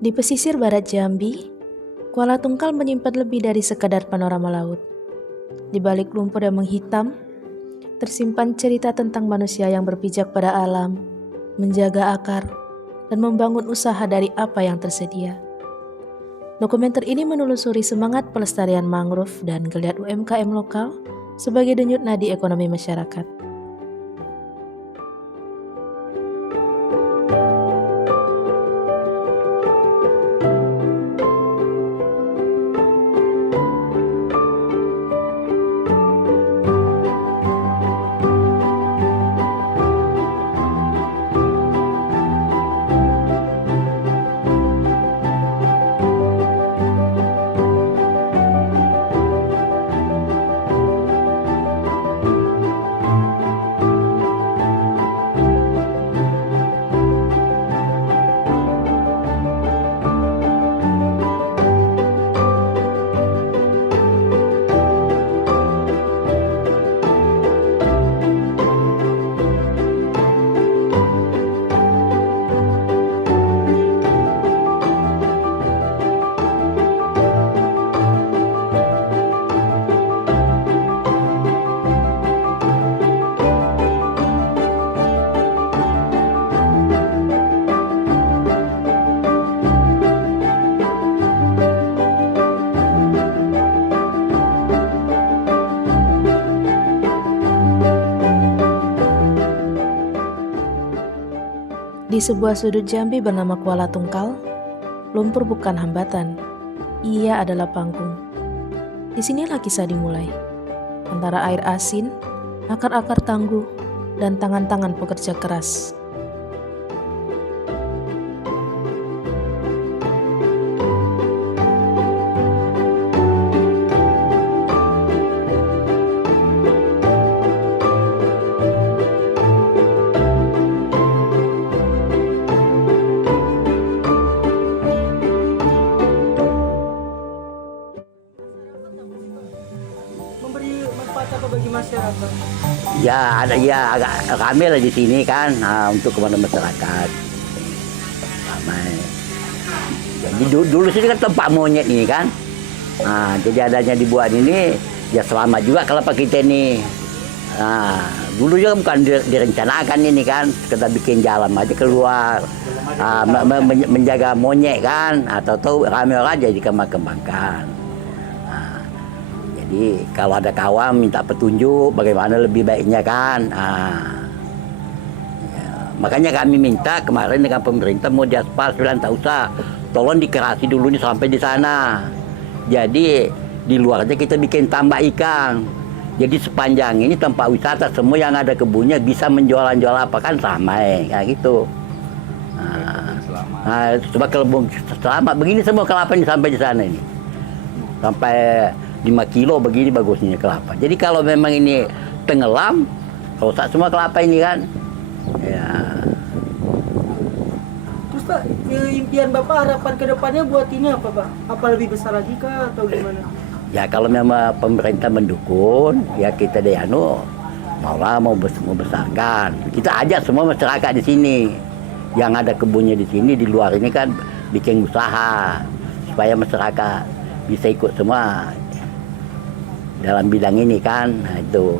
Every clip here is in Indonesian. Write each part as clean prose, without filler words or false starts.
Di pesisir barat Jambi, Kuala Tungkal menyimpan lebih dari sekadar panorama laut. Di balik lumpur yang menghitam, tersimpan cerita tentang manusia yang berpijak pada alam, menjaga akar, dan membangun usaha dari apa yang tersedia. Dokumenter ini menelusuri semangat pelestarian mangrove dan geliat UMKM lokal sebagai denyut nadi ekonomi masyarakat. Di sebuah sudut Jambi bernama Kuala Tungkal, lumpur bukan hambatan, ia adalah panggung. Disinilah kisah dimulai, antara air asin, akar-akar tangguh, dan tangan-tangan pekerja keras. Memberi manfaat apa bagi masyarakat? Ya ada ya agak ramai lah di sini kan untuk kepada masyarakat. Ramai. Jadi dulu sini kan tempat monyet ini kan. Jadi adanya dibuat ini ya selamat juga kelapa kita ini. Dulu juga bukan direncanakan ini kan, kita bikin jalan aja keluar, menjaga monyet kan, atau ramai orang jadi kembangkan. Jadi kalau ada kawan minta petunjuk bagaimana lebih baiknya kan. Makanya kami minta kemarin dengan pemerintah mau diaspal, bilang tak usah, tolong dikerasi dulu nih sampai di sana. Jadi di luarnya kita bikin tambak ikan. Jadi sepanjang ini tempat wisata semua yang ada kebunnya bisa menjual-jual apa kan ramai kayak gitu. Coba kelebung selamat begini semua kelapa ini sampai di sana ini. Sampai 5 kilo begini bagusnya kelapa. Jadi kalau memang ini tenggelam, rusak semua kelapa ini kan. Ya. Terus Pak, impian Bapak harapan ke depannya buat ini apa Pak? Apa lebih besar lagi kah atau gimana? Ya kalau memang pemerintah mendukung, ya kita mau membesarkan. Kita ajak semua masyarakat di sini, yang ada kebunnya di sini, di luar ini kan bikin usaha supaya masyarakat bisa ikut semua dalam bidang ini kan. Itu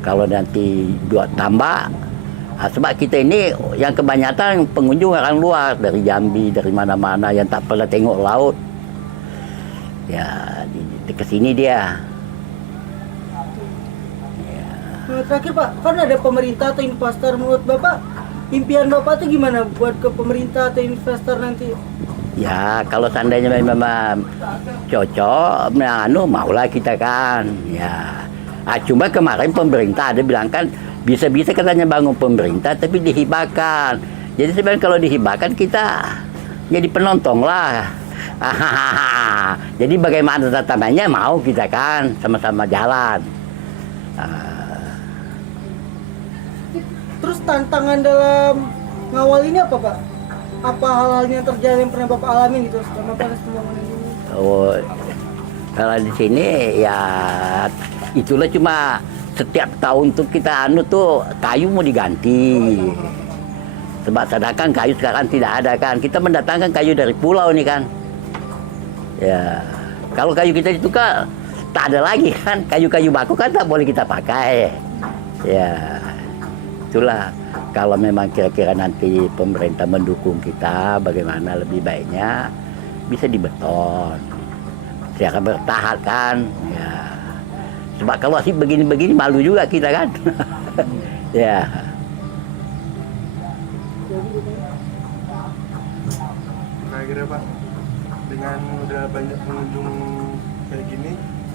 kalau nanti buat tambah, sebab kita ini yang kebanyakan pengunjung orang luar dari Jambi, dari mana-mana yang tak pernah tengok laut. Ya, ke sini dia. Ya. Nah, terakhir Pak, kan ada pemerintah atau investor, menurut Bapak impian Bapak itu gimana buat ke pemerintah atau investor nanti? Ya, kalau seandainya memang cocok, maulah kita kan. Ya, cuma kemarin pemerintah ada bilang kan bisa-bisa katanya bangun pemerintah, tapi dihibahkan. Jadi sebenarnya kalau dihibahkan kita jadi penonton lah. Jadi bagaimana tatapannya mau kita kan sama-sama jalan. Terus tantangan dalam ngawal ini apa Pak? Apa hal-hal yang terjadi yang pernah Bapak alami gitu selama proses pembangunan ini? Oh, kalau di sini ya itulah cuma setiap tahun tuh kita tuh kayu mau diganti. Sebab sedangkan kayu sekarang tidak ada kan. Kita mendatangkan kayu dari pulau ini kan. Ya, kalau kayu kita ditukar tak ada lagi kan. Kayu-kayu baku kan tak boleh kita pakai. Ya, itulah. Kalau memang kira-kira nanti pemerintah mendukung kita, bagaimana lebih baiknya bisa dibeton. Secara bertahap kan. Ya. Sebab kalau sih begini-begini malu juga kita kan. Ya. Kira-kira Pak, dengan udah banyak pengunjung kayak gini,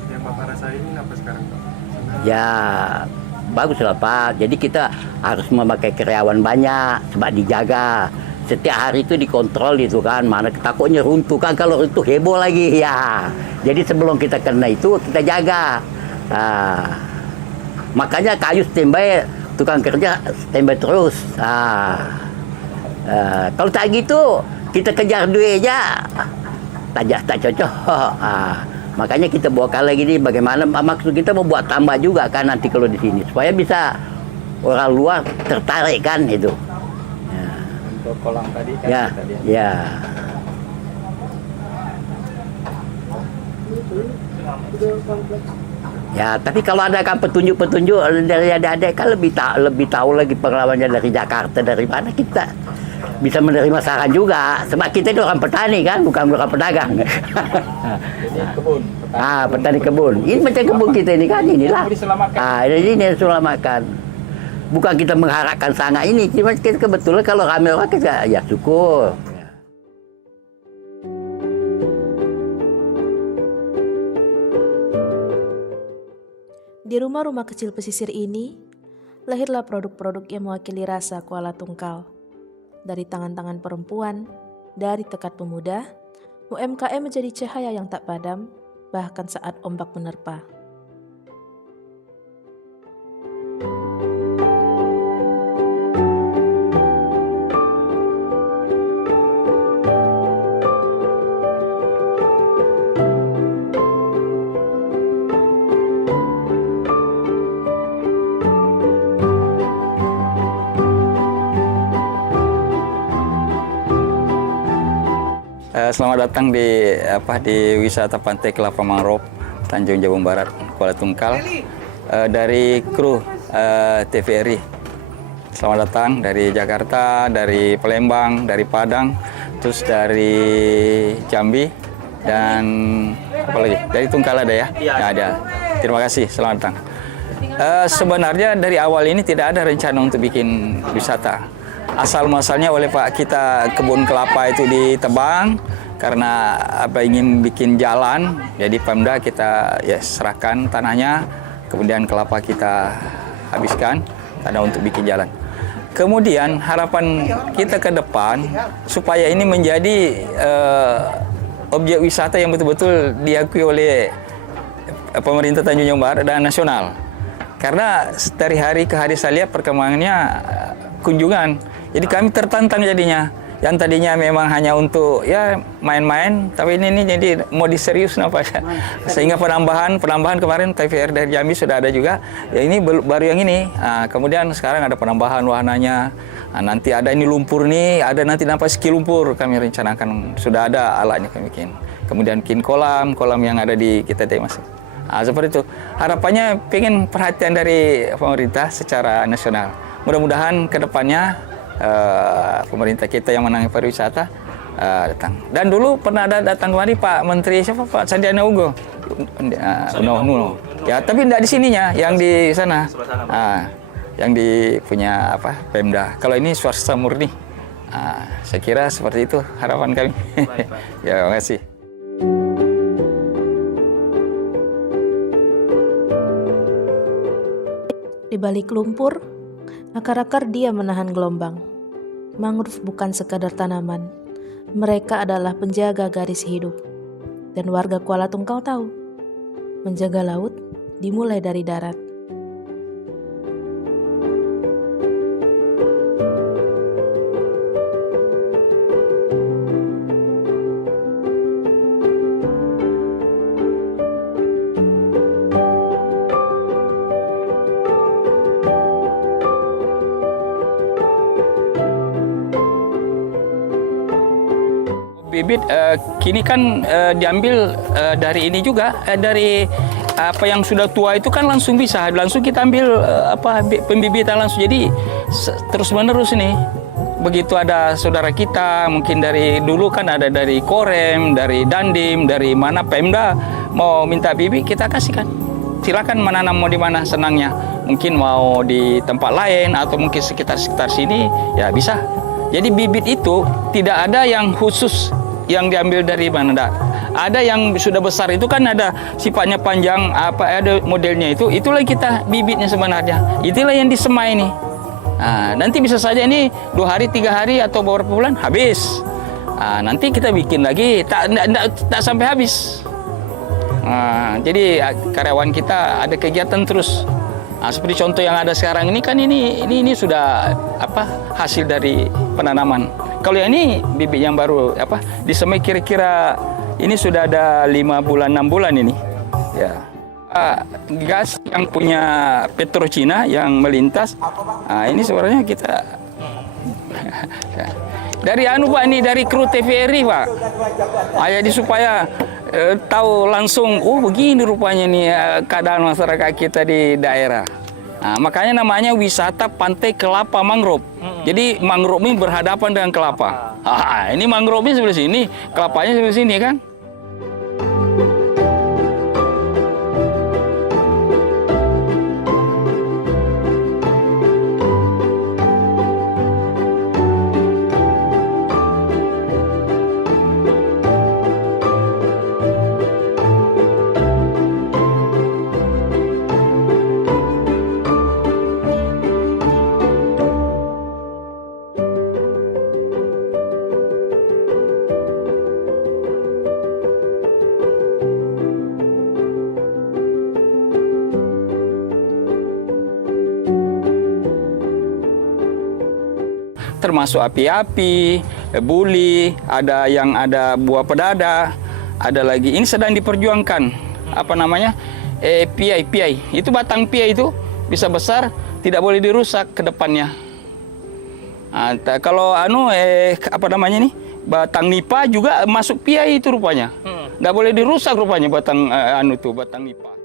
yang Bapak rasain apa sekarang Pak? Ya, bagus lah Pak. Jadi kita harus memakai karyawan banyak, sebab dijaga. Setiap hari itu dikontrol itu kan, mana takutnya runtuh kan, kalau itu heboh lagi ya. Jadi sebelum kita kena itu kita jaga. Nah, makanya kayu standby, tukang kerja standby terus. Kalau tak gitu kita kejar duit aja, tak cocok. Makanya kita bawakan lagi nih, bagaimana maksud kita membuat tambah juga kan nanti kalau di sini supaya bisa orang luar tertarik kan itu. Untuk kolam tadi kan Ya, tadi. ya. Ya, tapi kalau ada kan petunjuk-petunjuk dari adik-adik kan lebih tahu lagi pengalamannya dari Jakarta, dari mana kita bisa menerima saran juga. Sebab kita itu orang petani kan, bukan orang pedagang. Jadi kebun. Petani kebun. Ini macam kebun kita ini kan, inilah. Ini yang diselamatkan. Bukan kita mengharapkan sangat ini, cuma kita kebetulan kalau ramai orang kita ya syukur. Di rumah-rumah kecil pesisir ini, lahirlah produk-produk yang mewakili rasa Kuala Tungkal. Dari tangan-tangan perempuan, dari tekad pemuda, UMKM menjadi cahaya yang tak padam, bahkan saat ombak menerpa. Selamat datang di wisata Pantai Kelapa Mangrove Tanjung Jabung Barat, Kuala Tungkal, dari kru TVRI. Selamat datang dari Jakarta, dari Palembang, dari Padang, terus dari Jambi, dan apa lagi? Dari Tungkal ada ya? Ya ada. Terima kasih, selamat datang. Sebenarnya dari awal ini tidak ada rencana untuk bikin wisata. Asal muasalnya oleh Pak kita kebun kelapa itu ditebang karena ingin bikin jalan, jadi Pemda kita ya serahkan tanahnya, kemudian kelapa kita habiskan tanah untuk bikin jalan. Kemudian harapan kita ke depan supaya ini menjadi objek wisata yang betul-betul diakui oleh pemerintah Tanjung Jabung Barat dan nasional. Karena dari hari ke hari saya lihat perkembangannya kunjungan. Jadi kami tertantang jadinya. Yang tadinya memang hanya untuk ya main-main, tapi ini jadi mau diserius apa ya. Sehingga penambahan kemarin TVR dari Jambi sudah ada juga. Ya ini baru yang ini. Kemudian sekarang ada penambahan wahananya. Nanti ada ini lumpur nih, ada nanti nampak ski lumpur kami rencanakan, sudah ada alatnya kami bikin. Kemudian bikin kolam yang ada di kita tadi Mas. Seperti itu. Harapannya pengen perhatian dari pemerintah secara nasional. Mudah-mudahan ke depannya pemerintah kita yang menangani pariwisata datang. Dan dulu pernah ada datang kemari Pak Menteri siapa Pak Sandiaga Uno. Ya, tapi tidak di sininya, yang di sana. Yang di punya Pemda. Kalau ini swasta murni. Saya kira seperti itu harapan kami. Ya, terima kasih. Di balik lumpur, akar-akar dia menahan gelombang. Mangrove bukan sekadar tanaman, mereka adalah penjaga garis hidup. Dan warga Kuala Tungkal tahu, menjaga laut dimulai dari darat. bibit kini kan diambil dari ini juga dari apa yang sudah tua itu kan langsung kita ambil pembibitan langsung, jadi terus menerus nih. Begitu ada saudara kita mungkin dari dulu kan ada dari Korem, dari Dandim, dari mana Pemda mau minta bibit kita kasihkan. Silakan menanam mau di mana senangnya. Mungkin mau di tempat lain atau mungkin sekitar sini ya bisa. Jadi bibit itu tidak ada yang khusus yang diambil dari mana. Ada yang sudah besar itu kan ada sifatnya panjang ada modelnya itulah kita bibitnya sebenarnya. Itulah yang disemai ini. Nah, nanti bisa saja ini 2 hari, 3 hari atau beberapa bulan habis. Nah, nanti kita bikin lagi tak sampai habis. Nah, jadi karyawan kita ada kegiatan terus. Nah, seperti contoh yang ada sekarang ini kan ini sudah hasil dari penanaman. Kalau yang ini bibit yang baru disemai kira-kira ini sudah ada 5 bulan 6 bulan ini. Ya. Gas yang punya Petrocina yang melintas. Nah, ini sebenarnya kita dari Pak ini dari kru TVRI Pak. Jadi supaya tahu langsung begini rupanya nih keadaan masyarakat kita di daerah. Nah, makanya namanya wisata Pantai Kelapa Mangrove. Jadi mangrove ini berhadapan dengan kelapa. Ini mangrove-nya sebelah sini, kelapanya sebelah sini kan. Termasuk api-api, buli, ada yang ada buah pedada, ada lagi ini sedang diperjuangkan piai. Itu batang piai itu bisa besar, tidak boleh dirusak ke depannya. Kalau batang nipa juga masuk piai itu rupanya, nggak boleh dirusak rupanya batang batang nipa.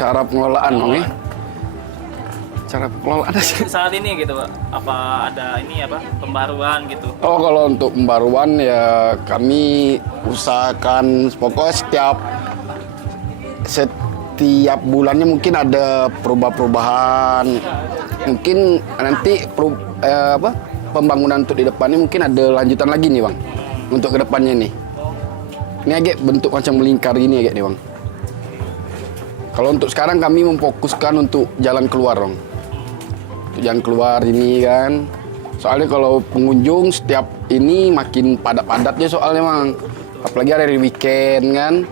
Cara pengelolaan, cara pengelolaan saat ini gitu Pak, apa ada pembaruan gitu? Oh, kalau untuk pembaruan ya kami usahakan pokoknya setiap bulannya mungkin ada perubahan, mungkin nanti pembangunan untuk di depannya mungkin ada lanjutan lagi nih Bang, untuk ke depannya nih. Ini agak bentuk macam melingkar gini agak nih Bang. Kalau untuk sekarang kami memfokuskan untuk jalan keluar, Bang. Untuk jalan keluar ini kan. Soalnya kalau pengunjung setiap ini makin padat-padatnya soalnya, Bang. Apalagi hari weekend kan.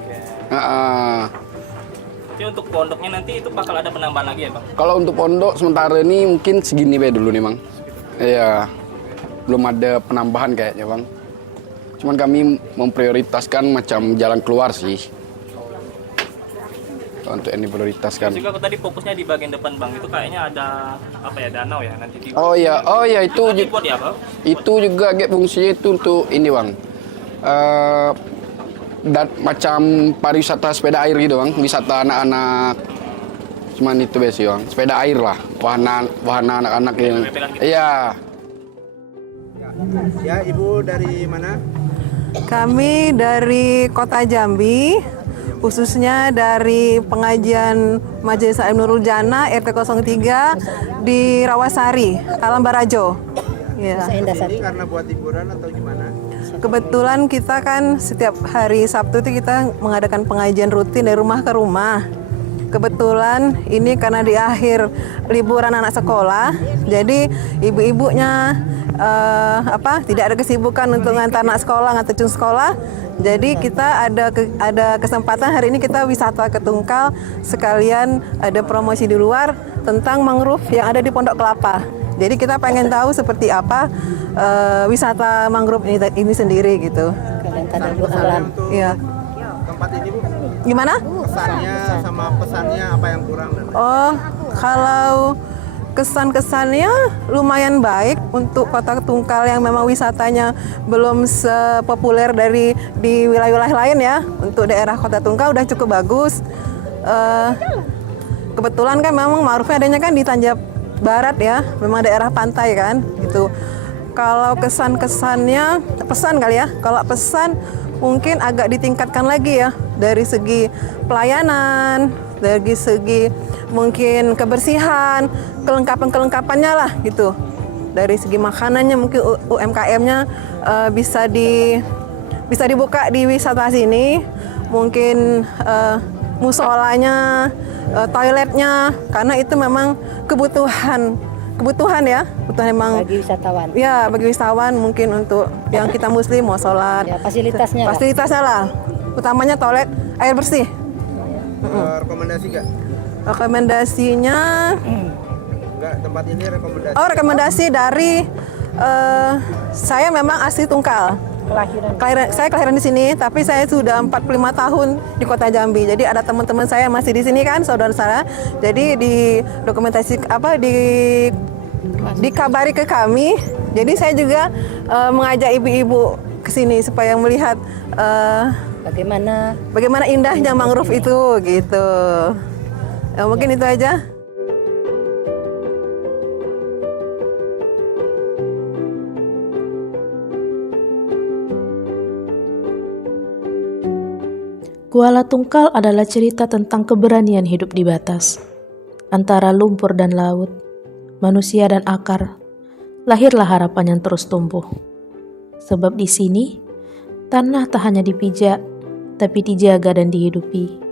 Tapi untuk pondoknya nanti itu bakal ada penambahan lagi ya, Bang? Kalau untuk pondok sementara ini mungkin segini dulu nih, Bang. Iya. Belum ada penambahan kayaknya, Bang. Cuman kami memprioritaskan macam jalan keluar sih. untuk yang diprioritaskan. Juga aku tadi fokusnya di bagian depan bang, itu kayaknya ada apa ya, danau ya nanti di. Oh iya itu Nanti buat ya bang? itu juga fungsinya itu untuk ini bang. Macam pariwisata sepeda air gitu bang, wisata anak-anak. Cuman itu biasa bang, sepeda air lah, wahana anak-anak yang. Iya. Ya, Ibu dari mana? Kami dari Kota Jambi, khususnya dari pengajian Majelis Taklim Nurul Jannah RT 03 di Rawasari, Alam Barajo. Ya. Ini karena buat hiburan atau gimana? Kebetulan kita kan setiap hari Sabtu itu kita mengadakan pengajian rutin dari rumah ke rumah. Kebetulan ini karena di akhir liburan anak sekolah, jadi ibu-ibunya tidak ada kesibukan untuk ngantar anak sekolah, ngantar cucu sekolah. Jadi kita ada kesempatan hari ini kita wisata ke Tungkal, sekalian ada promosi di luar tentang mangrove yang ada di Pondok Kelapa. Jadi kita pengen tahu seperti apa wisata mangrove ini sendiri gitu. Alam. Iya. Tempat ini Bu, Gimana? kesannya sama pesannya apa yang kurang? Oh, kalau kesan-kesannya lumayan baik untuk Kota Tungkal yang memang wisatanya belum sepopuler di wilayah-wilayah lain ya. Untuk daerah Kota Tungkal udah cukup bagus. Kebetulan kan memang ma'rufnya adanya kan di Tanjab Barat ya, memang daerah pantai kan gitu. Kalau kesan-kesannya, pesan kali ya. Kalau pesan mungkin agak ditingkatkan lagi ya dari segi pelayanan, dari segi mungkin kebersihan, kelengkapan-kelengkapannya lah gitu. Dari segi makanannya mungkin UMKM-nya bisa dibuka di wisata sini. Mungkin musolanya, toiletnya, karena itu memang kebutuhan ya, kebutuhan memang bagi wisatawan. Ya, bagi wisatawan mungkin untuk yang kita muslim mau sholat. Ya, fasilitasnya lah. Utamanya toilet, air bersih. Rekomendasi nggak? Rekomendasinya Nggak, tempat ini rekomendasi. Oh, rekomendasi dari saya memang asli Tungkal. Saya kelahiran di sini, tapi saya sudah 45 tahun di Kota Jambi. Jadi ada teman-teman saya masih di sini kan, saudara-saudara. Jadi di dokumentasi dikabari ke kami. Jadi saya juga mengajak ibu-ibu ke sini supaya melihat bagaimana indahnya mangrove itu gitu. Mungkin itu aja. Kuala Tungkal adalah cerita tentang keberanian hidup di batas. Antara lumpur dan laut, manusia dan akar, lahirlah harapan yang terus tumbuh. Sebab di sini, tanah tak hanya dipijak, tapi dijaga dan dihidupi.